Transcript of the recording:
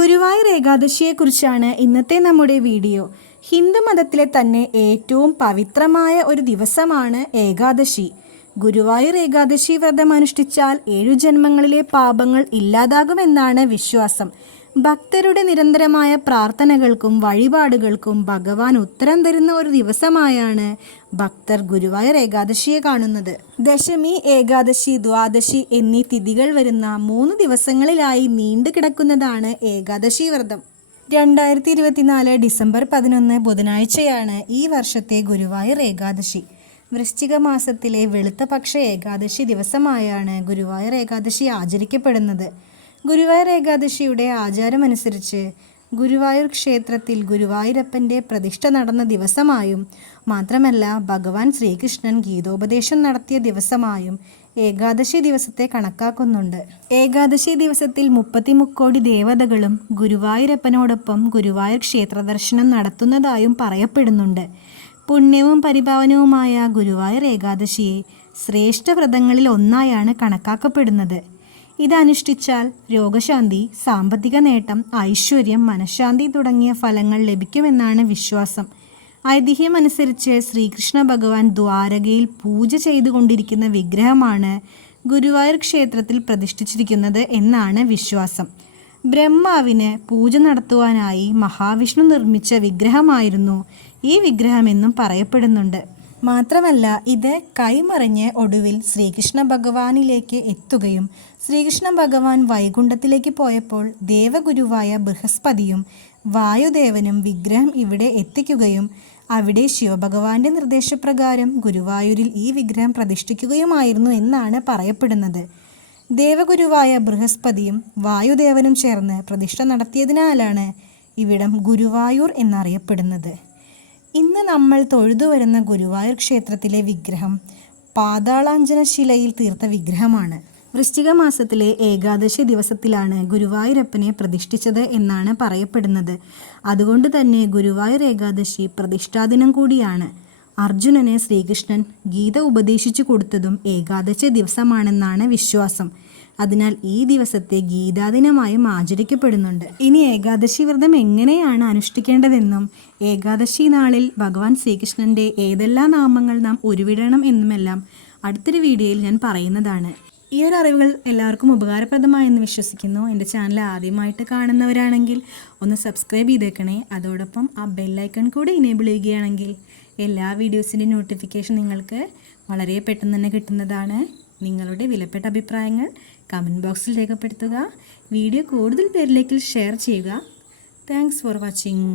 ഗുരുവായൂർ ഏകാദശിയെക്കുറിച്ചാണ് ഇന്നത്തെ നമ്മുടെ വീഡിയോ. ഹിന്ദു മതത്തിലെ തന്നെ ഏറ്റവും പവിത്രമായ ഒരു ദിവസമാണ് ഏകാദശി. ഗുരുവായൂർ ഏകാദശി വ്രതം അനുഷ്ഠിച്ചാൽ ഏഴു ജന്മങ്ങളിലെ പാപങ്ങൾ ഇല്ലാതാകുമെന്നാണ് വിശ്വാസം. ഭക്തരുടെ നിരന്തരമായ പ്രാർത്ഥനകൾക്കും വഴിപാടുകൾക്കും ഭഗവാൻ ഉത്തരം തരുന്ന ഒരു ദിവസമായാണ് ഭക്തർ ഗുരുവായൂർ ഏകാദശിയെ കാണുന്നത്. ദശമി ഏകാദശി ദ്വാദശി എന്നീ തിഥികൾ വരുന്ന മൂന്ന് ദിവസങ്ങളിലായി നീണ്ടു കിടക്കുന്നതാണ് ഏകാദശി വ്രതം. രണ്ടായിരത്തി ഇരുപത്തിനാല് ഡിസംബർ പതിനൊന്ന് ബുധനാഴ്ചയാണ് ഈ വർഷത്തെ ഗുരുവായൂർ ഏകാദശി. വൃശ്ചിക മാസത്തിലെ വെളുത്തപക്ഷ ഏകാദശി ദിവസമായാണ് ഗുരുവായൂർ ഏകാദശി ആചരിക്കപ്പെടുന്നത്. ഗുരുവായൂർ ഏകാദശിയുടെ ആചാരമനുസരിച്ച് ഗുരുവായൂർ ക്ഷേത്രത്തിൽ ഗുരുവായൂരപ്പന്റെ പ്രതിഷ്ഠ നടന്ന ദിവസമായും മാത്രമല്ല ഭഗവാൻ ശ്രീകൃഷ്ണൻ ഗീതോപദേശം നടത്തിയ ദിവസമായും ഏകാദശി ദിവസത്തെ കണക്കാക്കുന്നുണ്ട്. ഏകാദശി ദിവസത്തിൽ മുപ്പത്തി മുക്കോടി ദേവതകളും ഗുരുവായൂരപ്പനോടൊപ്പം ഗുരുവായൂർ ക്ഷേത്ര ദർശനം നടത്തുന്നതായും പറയപ്പെടുന്നുണ്ട്. പുണ്യവും പരിഭാവനവുമായ ഗുരുവായൂർ ഏകാദശിയെ ശ്രേഷ്ഠ വ്രതങ്ങളിൽ ഒന്നായാണ് കണക്കാക്കപ്പെടുന്നത്. ഇതനുഷ്ഠിച്ചാൽ രോഗശാന്തി സാമ്പത്തിക നേട്ടം ഐശ്വര്യം മനഃശാന്തി തുടങ്ങിയ ഫലങ്ങൾ ലഭിക്കുമെന്നാണ് വിശ്വാസം. ഐതിഹ്യമനുസരിച്ച് ശ്രീകൃഷ്ണ ഭഗവാൻ ദ്വാരകയിൽ പൂജ ചെയ്തുകൊണ്ടിരിക്കുന്ന വിഗ്രഹമാണ് ഗുരുവായൂർ ക്ഷേത്രത്തിൽ പ്രതിഷ്ഠിച്ചിരിക്കുന്നത് എന്നാണ് വിശ്വാസം. ബ്രഹ്മാവിന് പൂജ നടത്തുവാനായി മഹാവിഷ്ണു നിർമ്മിച്ച വിഗ്രഹമായിരുന്നു ഈ വിഗ്രഹമെന്നും പറയപ്പെടുന്നുണ്ട്. മാത്രമല്ല ഇത് കൈമറിഞ്ഞ് ഒടുവിൽ ശ്രീകൃഷ്ണ ഭഗവാനിലേക്ക് എത്തുകയും ശ്രീകൃഷ്ണ ഭഗവാൻ വൈകുണ്ഠത്തിലേക്ക് പോയപ്പോൾ ദേവഗുരുവായ ബൃഹസ്പതിയും വായുദേവനും വിഗ്രഹം ഇവിടെ എത്തിക്കുകയും അവിടെ ശിവഭഗവാന്റെ നിർദ്ദേശപ്രകാരം ഗുരുവായൂരിൽ ഈ വിഗ്രഹം പ്രതിഷ്ഠിക്കുകയുമായിരുന്നു എന്നാണ് പറയപ്പെടുന്നത്. ദേവഗുരുവായ ബൃഹസ്പതിയും വായുദേവനും ചേർന്ന് പ്രതിഷ്ഠ നടത്തിയതിനാലാണ് ഇവിടം ഗുരുവായൂർ എന്നറിയപ്പെടുന്നത്. ഇന്ന് നമ്മൾ തൊഴുതു വരുന്ന ഗുരുവായൂർ ക്ഷേത്രത്തിലെ വിഗ്രഹം പാതാളാഞ്ജന ശിലയിൽ തീർത്ത വിഗ്രഹമാണ്. വൃശ്ചിക മാസത്തിലെ ഏകാദശി ദിവസത്തിലാണ് ഗുരുവായൂരപ്പനെ പ്രതിഷ്ഠിച്ചത് എന്നാണ് പറയപ്പെടുന്നത്. അതുകൊണ്ട് തന്നെ ഗുരുവായൂർ ഏകാദശി പ്രതിഷ്ഠാദിനം കൂടിയാണ്. അർജുനനെ ശ്രീകൃഷ്ണൻ ഗീത ഉപദേശിച്ചു കൊടുത്തതും ഏകാദശി ദിവസമാണെന്നാണ് വിശ്വാസം. അതിനാൽ ഈ ദിവസത്തെ ഗീതാദിനമായും ആചരിക്കപ്പെടുന്നുണ്ട്. ഇനി ഏകാദശി വ്രതം എങ്ങനെയാണ് അനുഷ്ഠിക്കേണ്ടതെന്നും ഏകാദശി നാളിൽ ഭഗവാൻ ശ്രീകൃഷ്ണന്റെ ഏതെല്ലാം നാമങ്ങൾ നാം ഉരുവിടണം എന്നുമെല്ലാം അടുത്തൊരു വീഡിയോയിൽ ഞാൻ പറയുന്നതാണ്. ഈ ഒരു അറിവുകൾ എല്ലാവർക്കും ഉപകാരപ്രദമായെന്ന് വിശ്വസിക്കുന്നു. എന്റെ ചാനൽ ആദ്യമായിട്ട് കാണുന്നവരാണെങ്കിൽ ഒന്ന് സബ്സ്ക്രൈബ് ചെയ്തേക്കണേ. അതോടൊപ്പം ആ ബെല്ലൈക്കൺ കൂടി ഇനേബിൾ ചെയ്യുകയാണെങ്കിൽ എല്ലാ വീഡിയോസിന്റെ നോട്ടിഫിക്കേഷൻ നിങ്ങൾക്ക് വളരെ പെട്ടെന്ന് തന്നെ കിട്ടുന്നതാണ്. നിങ്ങളുടെ വിലപ്പെട്ട അഭിപ്രായങ്ങൾ കമന്റ് ബോക്സിൽ രേഖപ്പെടുത്തുക. വീഡിയോ കൂടുതൽ പേരിലേക്ക് ഷെയർ ചെയ്യുക. Thanks for watching